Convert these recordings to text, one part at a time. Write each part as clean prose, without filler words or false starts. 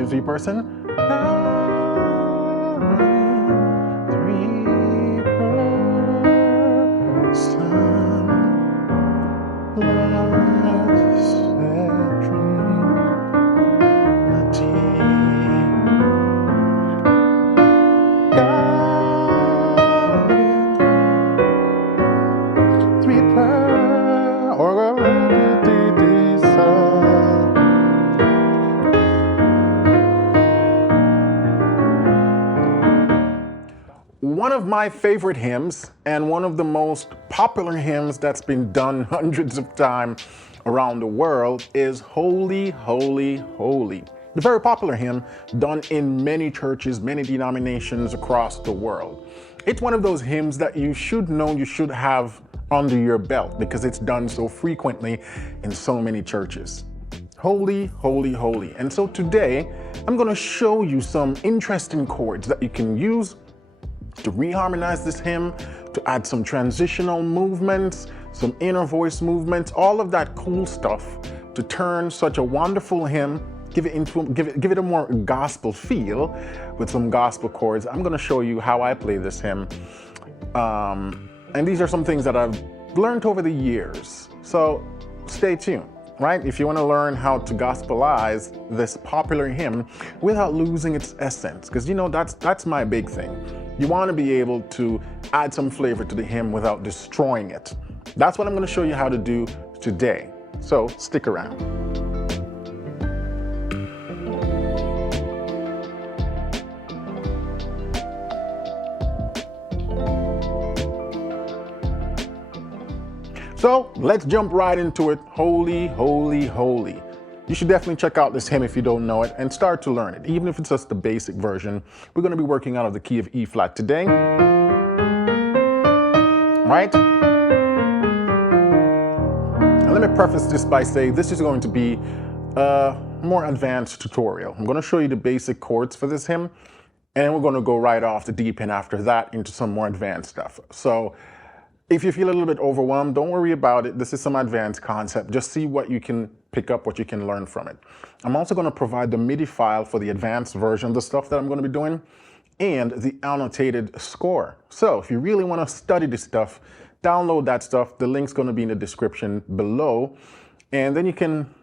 in three person. Three person, blessed Trinity. Three per or one of my favorite hymns and one of the most popular hymns that's been done hundreds of times around the world is Holy, Holy, Holy. The very popular hymn done in many churches, many denominations across the world. It's one of those hymns that you should know, you should have under your belt because it's done so frequently in so many churches. Holy, holy, holy. And so today, I'm going to show you some interesting chords that you can use to reharmonize this hymn, to add some transitional movements, some inner voice movements, all of that cool stuff to turn such a wonderful hymn, give it a more gospel feel with some gospel chords. I'm going to show you how I play this hymn. And these are some things that I've learned over the years. So stay tuned, right? If you want to learn how to gospelize this popular hymn without losing its essence, because you know, that's my big thing. You want to be able to add some flavor to the hymn without destroying it. That's what I'm going to show you how to do today. So stick around. So let's jump right into it. Holy, holy, holy. You should definitely check out this hymn if you don't know it and start to learn it, even if it's just the basic version. We're going to be working out of the key of E flat today. Right? And let me preface this by saying this is going to be a more advanced tutorial. I'm going to show you the basic chords for this hymn, and we're going to go right off the deep end after that into some more advanced stuff. So if you feel a little bit overwhelmed, don't worry about it. This is some advanced concept. Just see what you can pick up, what you can learn from it. I'm also going to provide the MIDI file for the advanced version of the stuff that I'm going to be doing and the annotated score. So if you really want to study this stuff, download that stuff. The link's going to be in the description below. And then you can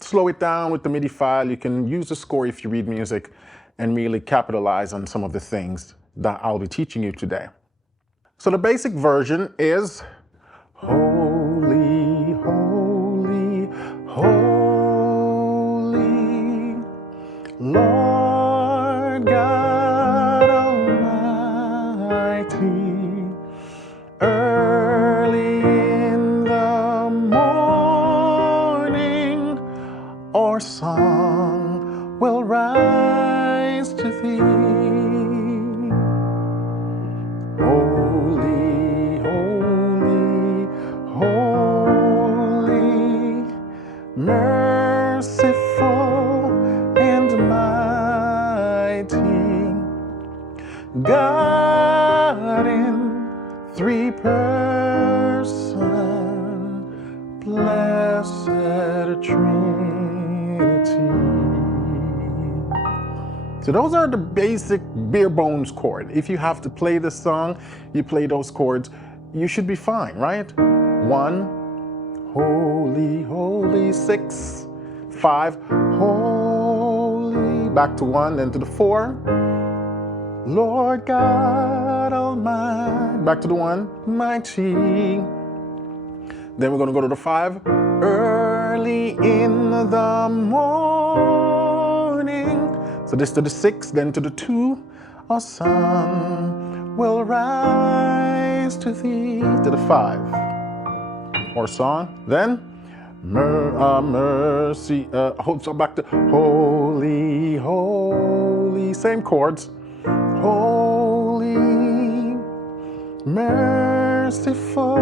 slow it down with the MIDI file. You can use the score if you read music and really capitalize on some of the things that I'll be teaching you today. So the basic version is Holy, holy, holy, Lord God Almighty, early in the morning, our song will rise to thee. Holy, holy, holy, merciful and mighty, God in three person, blessed Trinity. So those are the basic bare bones chord. If you have to play this song, you play those chords, you should be fine, right? 1, holy, holy, 6, 5, holy, back to 1, then to the 4, Lord God Almighty, back to the 1, mighty. Then we're going to go to the 5, early in the morning. So this to the 6, then to the 2, our sun will rise to thee, to the 5, or song. Then mercy, so back to holy, holy, same chords, holy, merciful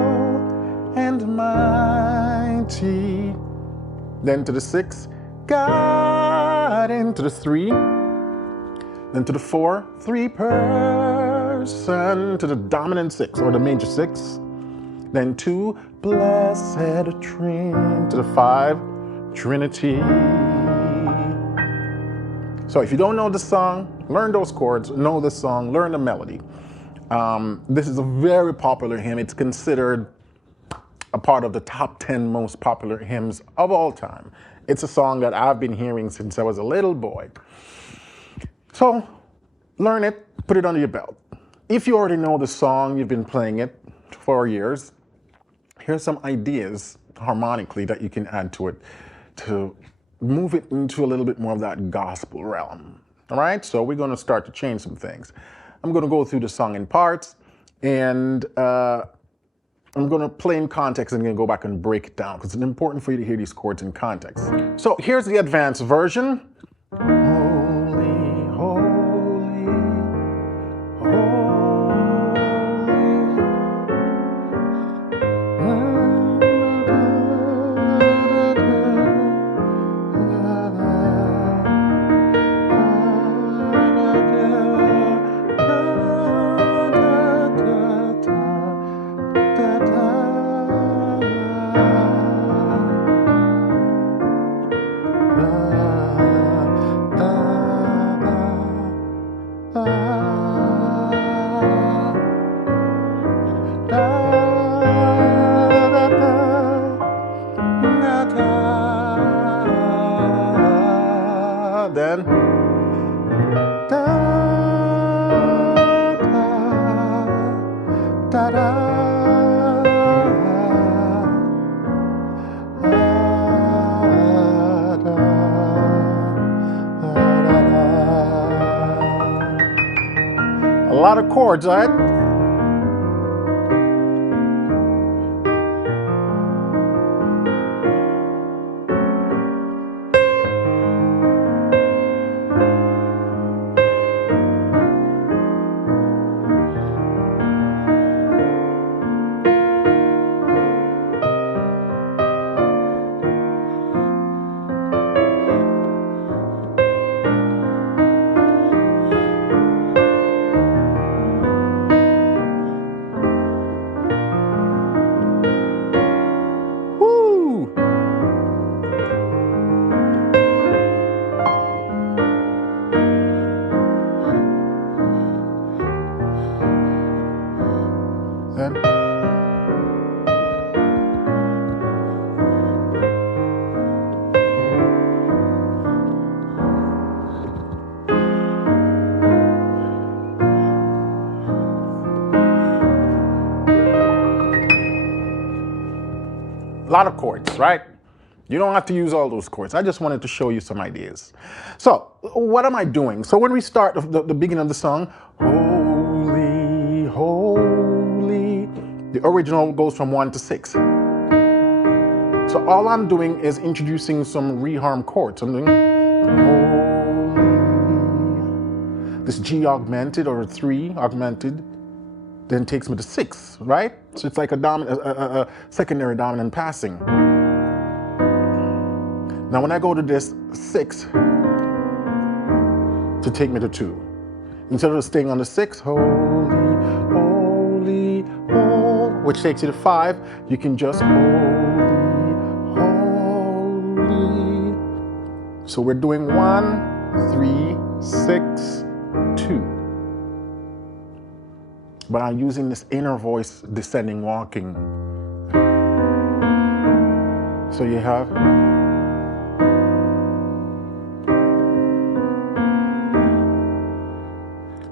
and mighty. Then to the 6, God, into the 3, then to the 4, 3 person, to the dominant 6 or the major 6, then 2, blessed Trinity, to the 5, Trinity. So if you don't know the song, learn those chords, know the song, learn the melody. This is a very popular hymn. It's considered a part of the top 10 most popular hymns of all time. It's a song that I've been hearing since I was a little boy. So learn it, put it under your belt. If you already know the song, you've been playing it for years, here's some ideas harmonically that you can add to it to move it into a little bit more of that gospel realm. All right, so we're going to start to change some things. I'm going to go through the song in parts, and I'm going to play in context and then go back and break it down because it's important for you to hear these chords in context. So here's the advanced version. Holy, holy, holy. Then a lot of chords, right? A lot of chords, right? You don't have to use all those chords. I just wanted to show you some ideas. So what am I doing? So when we start the beginning of the song, holy, holy, the original goes from 1 to 6. So all I'm doing is introducing some reharm chords. I'm doing holy, this G augmented or 3 augmented, then takes me to 6, right? So it's like a secondary dominant passing. Now when I go to this 6 to take me to 2, instead of staying on the 6, holy, holy, holy, which takes you to 5, you can just holy, holy. So we're doing 1, 3, 6, 2. But I'm using this inner voice descending, walking. So you have.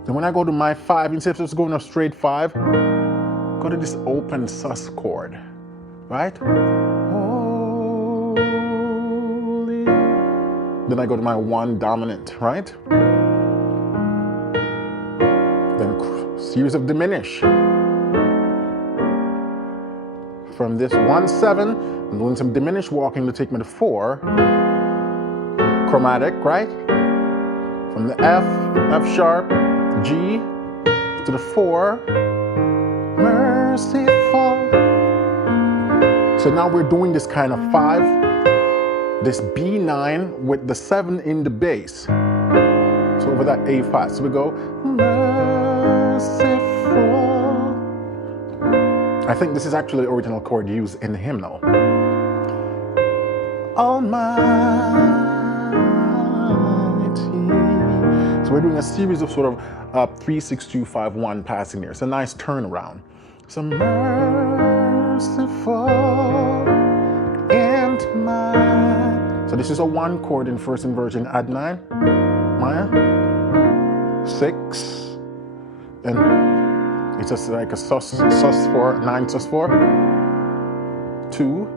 Then when I go to my 5, instead of just going a straight 5, go to this open sus chord, right? Holy. Then I go to my 1 dominant, right? Then series of diminish. From this 1, 7, I'm doing some diminished walking to take me to 4. Chromatic, right? From the F, F sharp, G, to the 4. Merciful. So now we're doing this kind of 5, this B9 with the 7 in the bass. So over that A5. So we go, merciful. I think this is actually the original chord used in the hymnal. Almighty. So we're doing a series of sort of 3, 6, 2, 5, 1 passing here. It's a nice turnaround. So merciful and mine. So this is a 1 chord in first inversion, add 9, minor, 6, and it's just like a sus4, 9 sus4, 2,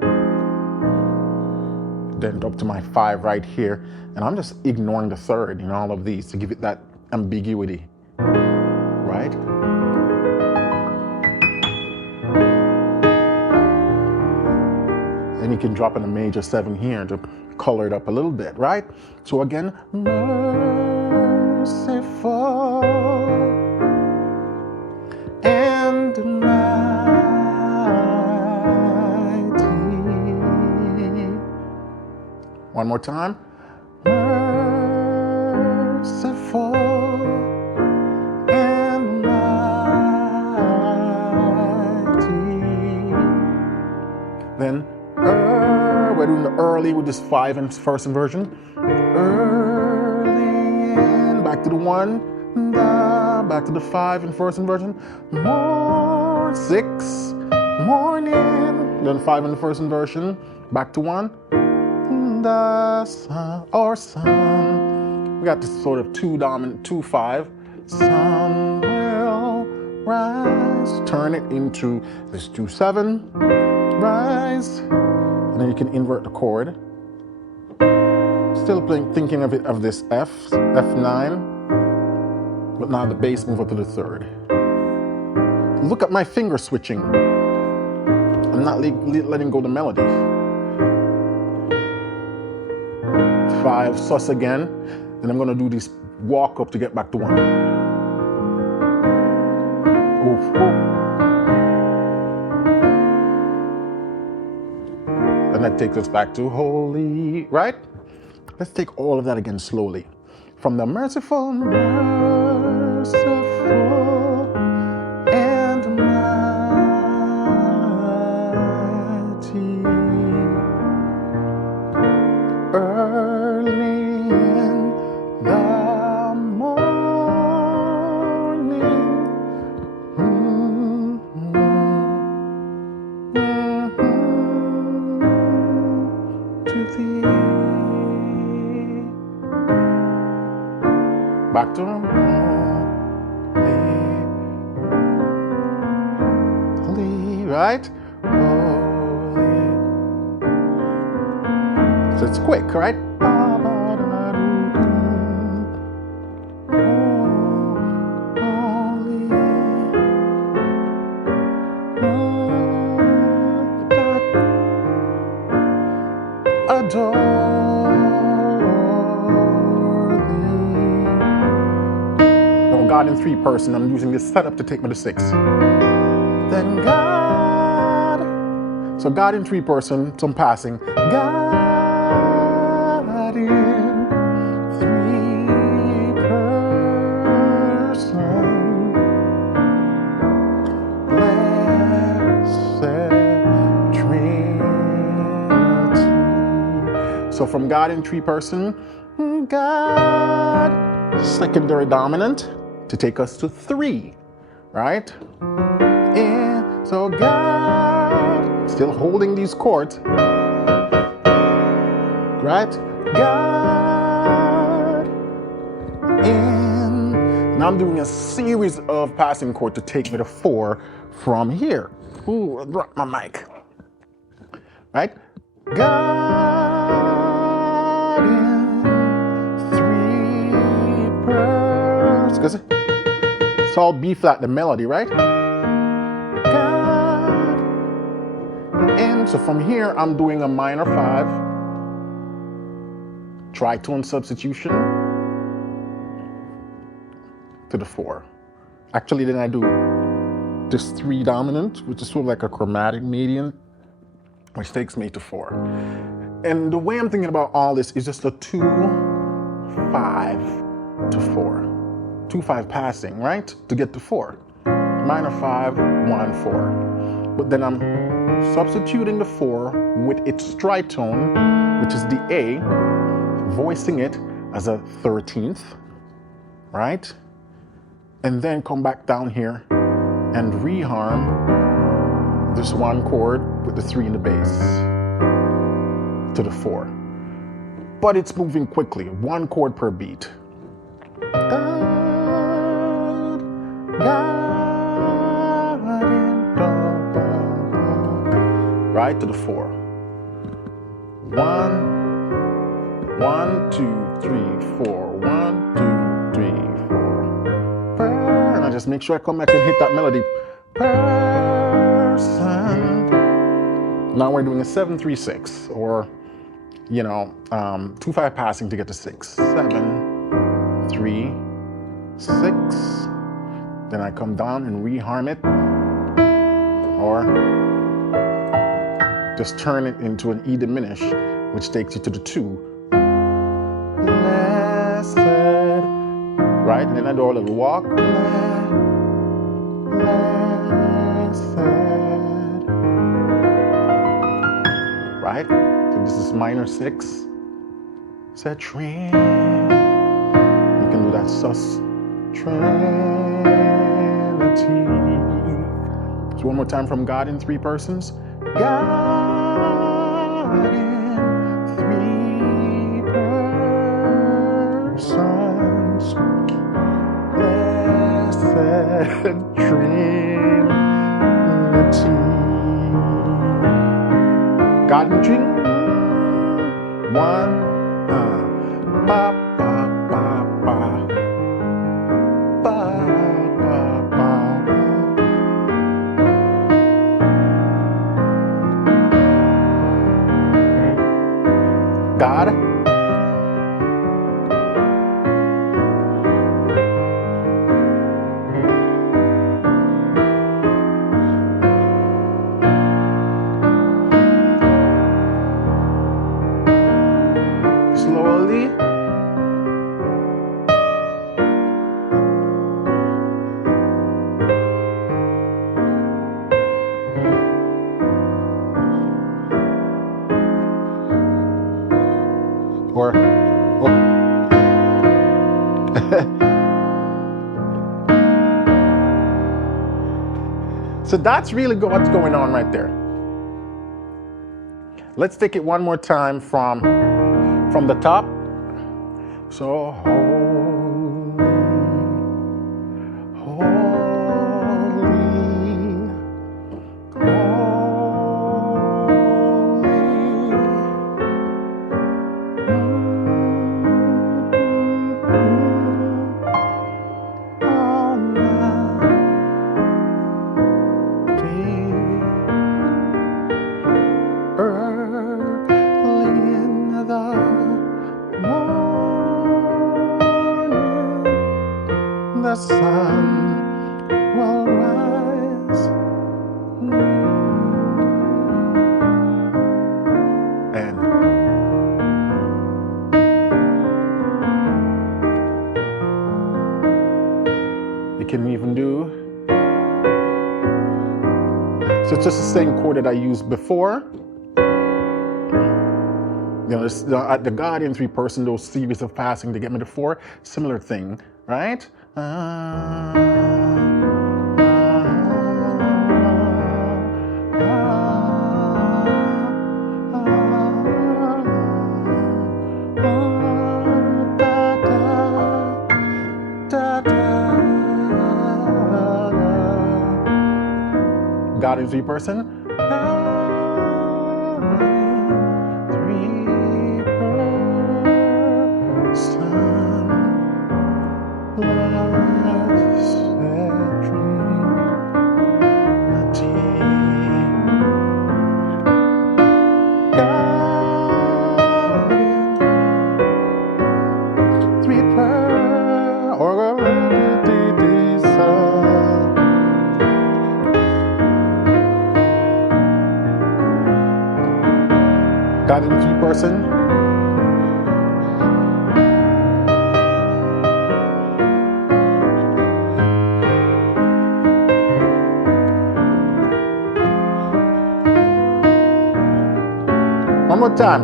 then up to my 5 right here, and I'm just ignoring the third in all of these to give it that ambiguity, right? And you can drop in a major 7 here to color it up a little bit, right? So again, merciful and mighty. One more time. Merciful and mighty. Then we're doing the early with this 5 in first inversion. Early in, back to the 1, da, back to the 5 in first inversion. More 6, morning. Then 5 in the first inversion, back to 1. The sun or sun. We got this sort of 2 dominant, 2, 5. Sun will rise. Turn it into this 2, 7. Rise. And then you can invert the chord. Still thinking of it of this F9, but now the bass move up to the 3rd. Look at my finger switching. I'm not letting go the melody. 5 sus again, and I'm gonna do this walk up to get back to 1. Oof, oof. And that takes us back to holy, right? Let's take all of that again slowly. From the merciful, merciful and mighty. Early in the morning. To thee. Back to holy, right? Holy. So it's quick, right? God in 3 person, I'm using this setup to take me to 6. Then God, so God in 3 person, some passing. God in 3 person, blessed Trinity. So from God in 3 person, God, secondary dominant, to take us to 3, right? And so God, still holding these chords, right? God, and now I'm doing a series of passing chords to take me to 4 from here. Ooh, I dropped my mic, right? God in 3 parts. It's all B flat, the melody, right? God. And so from here, I'm doing a minor 5, tritone substitution to the 4. Actually, then I do this 3 dominant, which is sort of like a chromatic median, which takes me to 4. And the way I'm thinking about all this is just a 2, 5 to 4. 2, 5 passing, right? To get to 4. Minor 5, 1, 4. But then I'm substituting the 4 with its tritone, which is the A, voicing it as a 13th, right? And then come back down here and reharm this one chord with the 3 in the bass to the 4. But it's moving quickly, 1 chord per beat. Right to the 4. 1, 1, 2, 3, 4. 1, 2, 3, 4. And I just make sure I come back and hit that melody. Person. Now we're doing a 7-3-6, or 2-5 passing to get to 6. 7, 3, 6. Then I come down and reharm it, or just turn it into an E diminish, which takes you to the 2. Blessed, right? And then I do a little walk. Blessed, right? So this is minor 6. Set Trin. You can do that sus Trinity. So one more time from God in 3 persons. God in 3 persons, blessed Trinity. God in 3, 1, ba ba ba ba, ba ba ba. God. Slowly. Or so that's really what's going on right there. Let's take it one more time from the top. So holy, holy, the sun will rise, and you can even do, so it's just the same chord that I used before. The God in 3 person, those series of passing to get me to 4, similar thing, right? God in 3 person. God in 3 person. One more time.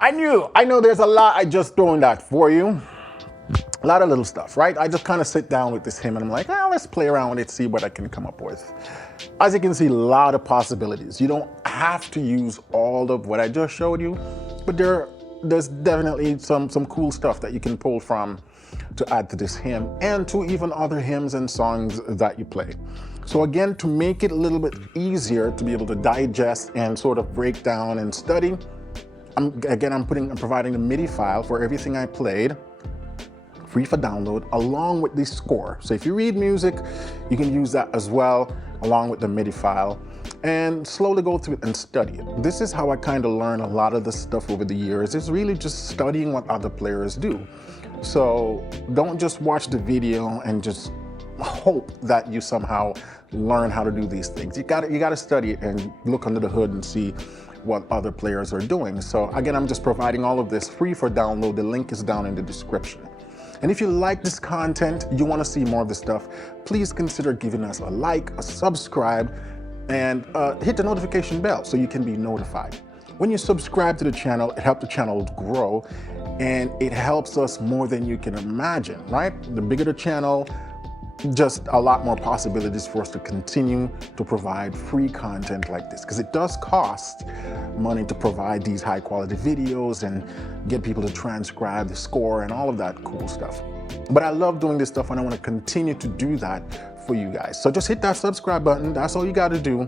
I know there's a lot I just thrown that for you. A lot of little stuff, right? I just kind of sit down with this hymn and I'm like, let's play around with it, see what I can come up with. As you can see, a lot of possibilities. You don't have to use all of what I just showed you, but there's definitely some cool stuff that you can pull from to add to this hymn and to even other hymns and songs that you play. So again, to make it a little bit easier to be able to digest and sort of break down and study, I'm providing a MIDI file for everything I played, free for download, along with the score. So if you read music, you can use that as well, along with the MIDI file, and slowly go through it and study it. This is how I kind of learn a lot of this stuff over the years. It's really just studying what other players do. So don't just watch the video and just hope that you somehow learn how to do these things. You gotta study it and look under the hood and see what other players are doing. So again, I'm just providing all of this free for download. The link is down in the description. And if you like this content, you want to see more of this stuff, please consider giving us a like, a subscribe, and hit the notification bell so you can be notified. When you subscribe to the channel, it helps the channel grow, and it helps us more than you can imagine, right? The bigger the channel, just a lot more possibilities for us to continue to provide free content like this, because it does cost money to provide these high quality videos and get people to transcribe the score and all of that cool stuff. But I love doing this stuff and I want to continue to do that for you guys. So just hit that subscribe button. That's all you got to do.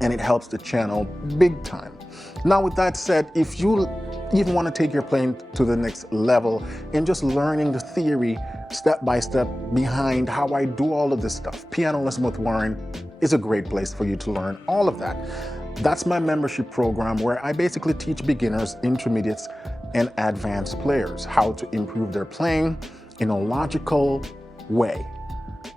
And it helps the channel big time. Now, with that said, if you even want to take your playing to the next level and just learning the theory step by step behind how I do all of this stuff, Piano Lesson with Warren is a great place for you to learn all of that. That's my membership program where I basically teach beginners, intermediates, and advanced players how to improve their playing in a logical way.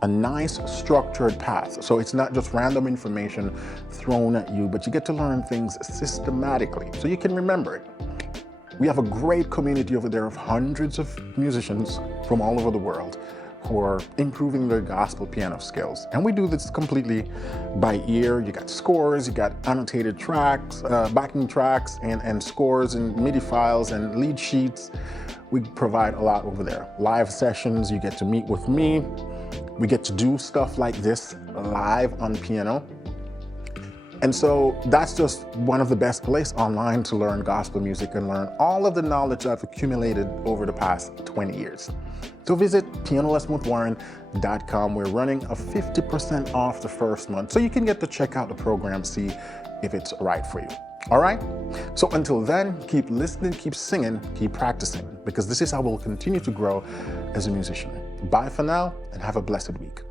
A nice structured path. So it's not just random information thrown at you, but you get to learn things systematically so you can remember it. We have a great community over there of hundreds of musicians from all over the world who are improving their gospel piano skills. And we do this completely by ear. You got scores, you got annotated tracks, backing tracks, and scores and MIDI files and lead sheets. We provide a lot over there. Live sessions, you get to meet with me. We get to do stuff like this live on piano. And so that's just one of the best places online to learn gospel music and learn all of the knowledge I've accumulated over the past 20 years. So visit pianolessonwithwarren.com. We're running a 50% off the first month, so you can get to check out the program, see if it's right for you. All right? So until then, keep listening, keep singing, keep practicing, because this is how we'll continue to grow as a musician. Bye for now, and have a blessed week.